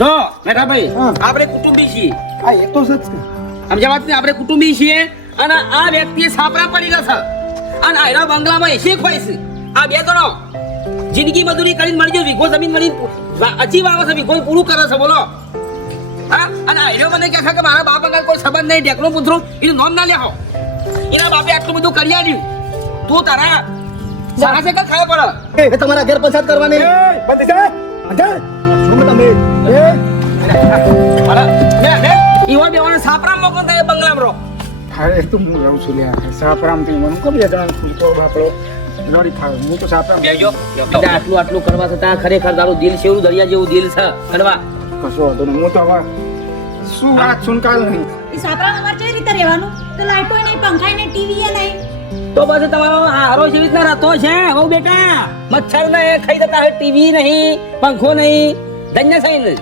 જો મેઠા ભાઈ હા. આપણે કુટુંબી છીએ હા એ તો સચ છે. સમજ્યા વાત ને? આપણે કુટુંબી છીએ અને આ વ્યક્તિએ સાપરા પડી ગયા છે અને આયરા બંગલામાં એસી ખોય છે. આ બે જણો જિંદગી મજૂરી કરીને મળી ગયો વીઘો જમીન મળી અચીવ આવે છે વીઘો પૂરું કરે છે બોલો. હા અને આયરો મને કહે છે કે મારા બાપ આગળ કોઈ સંબંધ નહીં ઢેકણું પૂછરું એનું નામ ના લેહો. એના બાપે આટલું બધું કરી આલ્યું તું તારા સારા છે કે ખાવા પડે એ તમારા ઘેર પંચાયત કરવાની બંધ છે અંકલ શું તમે ઈવો બેવાને સાપરા મોકલ દે બંગલામાં રહો. અરે તું હું રહું છું લ્યા સાપરામ થી મને કમ જણ તો આપણો લોરી ખાવ હું તો સાપરામ બેજો આટલું કરવા છતાં ખરેખર તારું દિલ છે એવું દરિયા જેવું દિલ છે કરવા કશો હતો ને હું તો હવે શું વાત સુન કાલ નહીં એ સાપરામાં અમારે કઈ રીતે રહેવાનું? તો લાઈટો નહીં, પંખા નહીં, ટીવી એ નહીં. તો પછી તમારો હારો જેવી રીતના રહેતો છે હો બેટા મચ્છર ને ખાઈ જતા ટીવી નહીં પંખો નહીં ધન્ય સાઈ નહીં